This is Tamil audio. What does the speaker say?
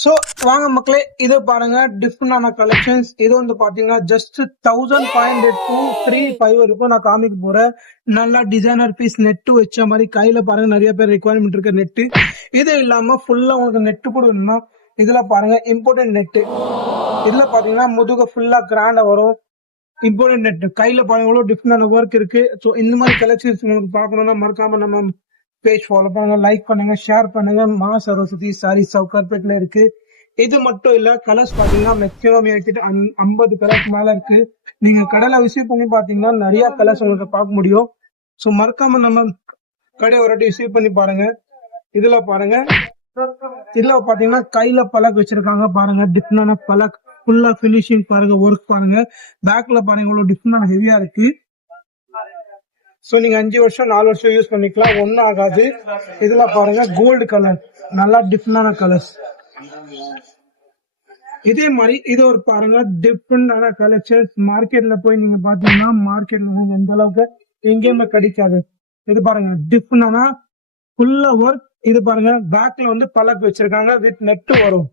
சோ வாங்க மக்களே, இது பாருங்க டிஃப்ரெண்டான கலெக்ஷன்ஸ். இது வந்து பாத்தீங்கன்னா ஜஸ்ட் 1500 to 3500 வரைக்கும் நான் காமிக்க போறேன். நல்லா டிசைனர் பீஸ் நெட் வச்ச மாதிரி கையில பாருங்க நிறைய பேர் ரெக்குவயர்மெண்ட் இருக்க நெட். இது இல்லாம ஃபுல்லா உங்களுக்கு நெட் கூட வேணும்னா இதுல பாருங்க இம்போர்ட்டன்ட் நெட். இதுல பாத்தீங்கன்னா முதுக ஃபுல்லா கிராண்டா வரும். இம்போர்ட்டன்ட் நெட் கையில பாருங்க எவ்வளவு டிஃப்ரெண்டான ஒர்க் இருக்கு. சோ இந்த மாதிரி கலெக்ஷன்ஸ் உங்களுக்கு பார்க்கணும்னா மறக்காம நம்ம பேஜ் ஃபாலோ பண்ணுங்க, லைக் பண்ணுங்க, ஷேர் பண்ணுங்க. மா சரஸ்வதி சாரி சவுகார்பேட்ல இருக்கு. இது மட்டும் இல்ல, கலர்ஸ் பாத்தீங்கன்னா மேக்ஸிமம் 50 கலர்ஸ் மேல இருக்கு. நீங்க கடையில விசிட் பண்ணி பாத்தீங்கன்னா நிறைய கலர்ஸ் உங்களுக்கு பார்க்க முடியும். சோ மறக்காம நம்ம கடை ஒரு வாட்டி விசிட் பண்ணி பாருங்க. இதுல பாருங்க, இதுல பாத்தீங்கன்னா கையில பலக் வச்சிருக்காங்க பாருங்க. டிஃப்ரெண்டான பலக், ஃபுல்லா பினிஷிங் பாருங்க, ஒர்க் பாருங்க. பேக்ல பாருங்க இவ்வளவு டிஃப்ரெண்டான ஹெவியா இருக்கு. சோ நீங்க 5 வருஷம் 4 வருஷம் யூஸ் பண்ணிக்கலாம், ஒன்னும் ஆகாது. இதுல பாருங்க கோல்டு கலர், நல்லா டிஃப்ரெண்டான கலர்ஸ். இதே மாதிரி இது ஒரு பாருங்க டிஃப்ரெண்டான கலெக்ஷன்ஸ். மார்க்கெட்ல போய் நீங்க பாத்தீங்கன்னா மார்க்கெட்ல எந்த அளவுக்கு எங்கேயுமே கிடைக்காது. இது பாருங்க டிஃப்ரெண்டான ஃபுல்லா ஒர்க். இது பாருங்க பேக்ல வந்து பலக் வச்சிருக்காங்க, வித் நெட் வரும்.